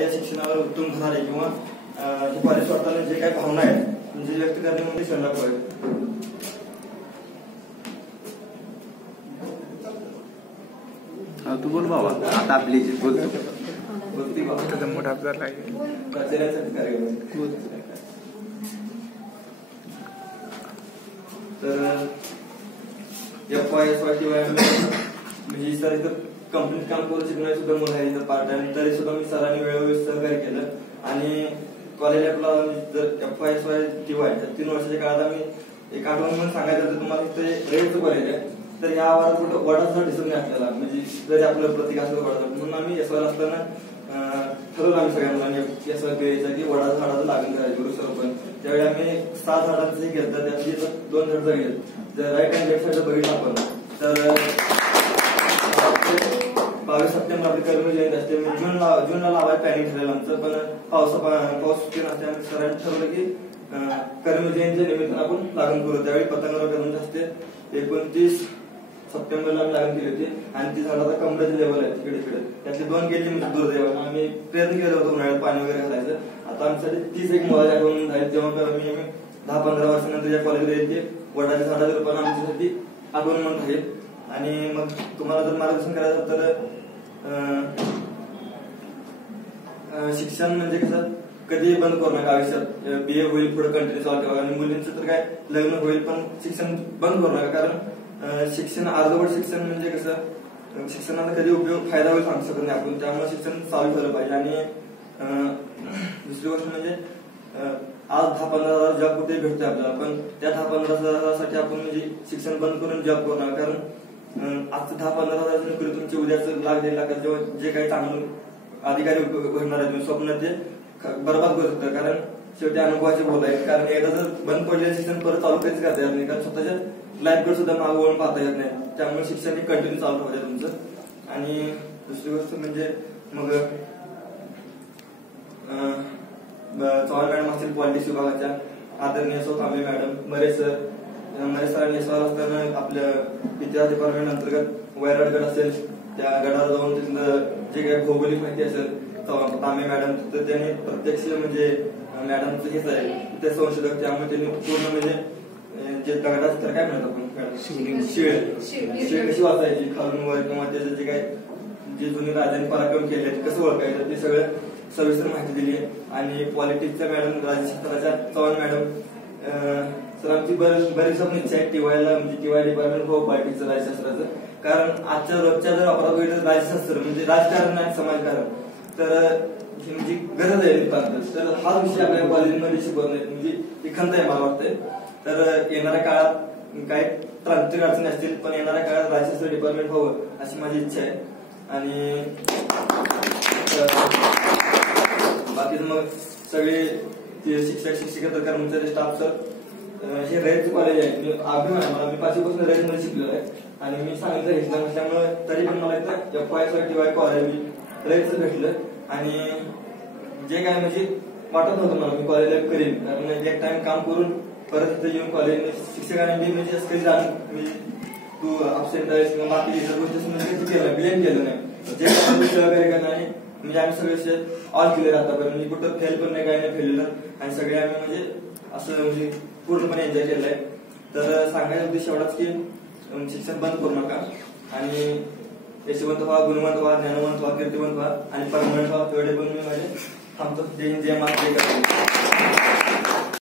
या शिक्षणावर उत्तम झाले किंवा हे कॉलेज सोडताना जे काही भावना आहेत म्हणजे व्यक्त करण्यामध्ये शंभर आहेत. तू बोल बाबा, आता आपली बोलतो मोठा झाला तर म्हणजे सर इथं कंपनीत काम करून शिकणारे सुद्धा मुलं आहे इथं पार्ट टाइम, तरी सुद्धा मी सरांनी वेळोवेळी सहकार्य केलं. आणि कॉलेज आपला जर FYSY TY 3 वर्षाच्या काळात आम्ही एक आठवण म्हणून सांगायचं तर तुम्हाला इथे रेडचं कॉलेज आहे, तर ह्या आवारात कुठं वडाचा दिसत नाही आपल्याला, म्हणजे जरी आपलं प्रतीक असलं वडाचा, म्हणून आम्ही SY असताना ठरवलं आम्ही सगळ्या मुलांनी SY द्यायचं की वडाचं झाडाचं लागण करायचं गुरुसरोपण. त्यावेळी आम्ही 7 झाडांचं घेतलं, त्यातली 2 झाडं घेतलं. जर राईट अँड लेफ्ट साईडला बघितलं आपण तर 22 सप्टेंबर आपली कर्मवीर जयंती असते, जूनला लावायचं प्लॅनिंग ठरलेलं आमचं, पण पाऊस सुट्टी नसते. आम्ही सरांनी ठरवलं की कर्मवीर जयंतीच्या निमित्तानं आपण लागण करू. त्यावेळी पतंगराव असते. 29 सप्टेंबरला आम्ही लागण केली होती आणि ती झाड आता कमरेची लेवल आहे तिकडे. त्यातली 2 गेली म्हणजे दुर्दैव. आम्ही प्रयत्न केला होता उन्हाळ्यात पाणी वगैरे घालायचं. आता आमच्यासाठी 30 एक मोलाची आठवण झाली, तेव्हा मी 10-15 वर्षानंतर या कॉलेजला येते. वडाच्या झाडाचं पण आमच्यासाठी आठवण म्हणून आहे. आणि मग तुम्हाला जर मार्गदर्शन करायचं तर शिक्षण म्हणजे कसं कधी बंद करू नका आयुष्यात. BA होईल पुढे कंटिन्यू चालू ठेवा. आणि मुलींचं तर काय लग्न होईल पण शिक्षण बंद करू नका, कारण शिक्षण अर्धवट शिक्षण म्हणजे कसं शिक्षणाचा कधी उपयोग फायदा होईल सांगू शकत नाही आपण, त्यामुळे शिक्षण चालू ठेवलं पाहिजे. आणि दुसरी गोष्ट म्हणजे आज 10-15 हजार जॉब कुठे भेटतोय आपल्याला, पण त्या 10-15 हजारासाठी आपण म्हणजे शिक्षण बंद करून जॉब करू नका, कारण आज 10-15 हजार नोकरी तुमची उद्याच लाख 1.5 लाखात जेव्हा जे काही चांगलं अधिकारी होणार आहे स्वप्न ते बरबाद करू शकतं, कारण शेवटी अनुभवाचे बोल आहेत. कारण एकदा जर बंद पडलेलं शिक्षण परत चालू कधीच करता येत नाही, कारण स्वतःच्या लाईफकडे सुद्धा मागे वळून पाहता येत नाही. त्यामुळे शिक्षण हे कंटिन्यू चालू ठेवायचं तुमचं. आणि दुसरी गोष्ट म्हणजे मग चव्हाण मॅडम असतील पॉलिटिक्स विभागाच्या, आदरणीय सौ तांबे मॅडम, मरे सरांनी असताना आपल्या इतिहास डिपार्टमेंट अंतर्गत वैराटगड असेल, त्या गडावर जाऊन तिथलं जे काही भौगोलिक माहिती असेल तांबे मॅडम, तर त्यांनी प्रत्यक्ष म्हणजे मॅडमचं हेच आहे ते संशोधक, त्यामुळे त्यांनी पूर्ण म्हणजे जे दगडाचं तर काय म्हणतात आपण शिळे कशी वाचायची खालून वर, किंवा त्याचं जे काय जे जुनी राजांनी पराक्रम केले कसं ओळखायचं ते सगळं सविस्तर माहिती दिली. आणि पॉलिटिक्सच्या मॅडम राज्यशास्त्राच्या चव्हाण मॅडम सर आमची बरीच इच्छा आहे TYला, म्हणजे TY डिपार्टमेंट हो पॉलिटिक्सचं राज्यशास्त्राचं, कारण आजच्या रोजच्या जर वापरात बघितलं राज्यशास्त्र म्हणजे राजकारण आणि समाजकारण तर म्हणजे गरज आहे नितांत. तर हा विषय आपल्या कॉलेजमध्ये शिकवत नाही, म्हणजे ही खंत आहे मला वाटतंय. तर येणाऱ्या काळात काही तांत्रिक अडचणी असतील, पण येणाऱ्या काळात राज्यशास्त्र डिपार्टमेंट व्हावं अशी माझी इच्छा आहे. आणि बाकी मग सगळे शिक्षक शिक्षिका तर कर्मचारी स्टाफ सर हे रयत कॉलेज आहे, अभिमान आहे मला. मी 5वी पासून रयत मध्ये शिकलेलो आहे आणि मी सांगितलं घेतलं नसल्यामुळे तरी पण मला इथं FYSY TY कॉलेज मी रयतच भेटलं. आणि जे काय म्हणजे वाटत नव्हतं मला मी कॉलेजला करीन, कारण एक टाइम काम करून परत इथं येऊन कॉलेज शिक्षकांनी म्हणजे असं कधी जाणून तू अबसेंट आहेस किंवा बाकी इतर गोष्टी केलं ब्लेम केलं नाही. जे सहकार्य करणं आणि म्हणजे आम्ही सगळे ऑल क्लिअर आतापर्यंत, म्हणजे कुठं फेल पण नाही, काही नाही फेलेलं, आणि सगळे आम्ही म्हणजे असं म्हणजे पूर्णपणे एन्जॉय केलंय. तर सांगायचा उद्देश एवढाच की शिक्षण बंद करू नका आणि यशवंत व्हा, गुणवंत व्हा, ज्ञानवंत व्हा, कीर्तिवंत व्हा आणि परमनंट व्हा. तेवढे पण मी माझे थांबतो. जय हिंद, जय महाराष्ट्र.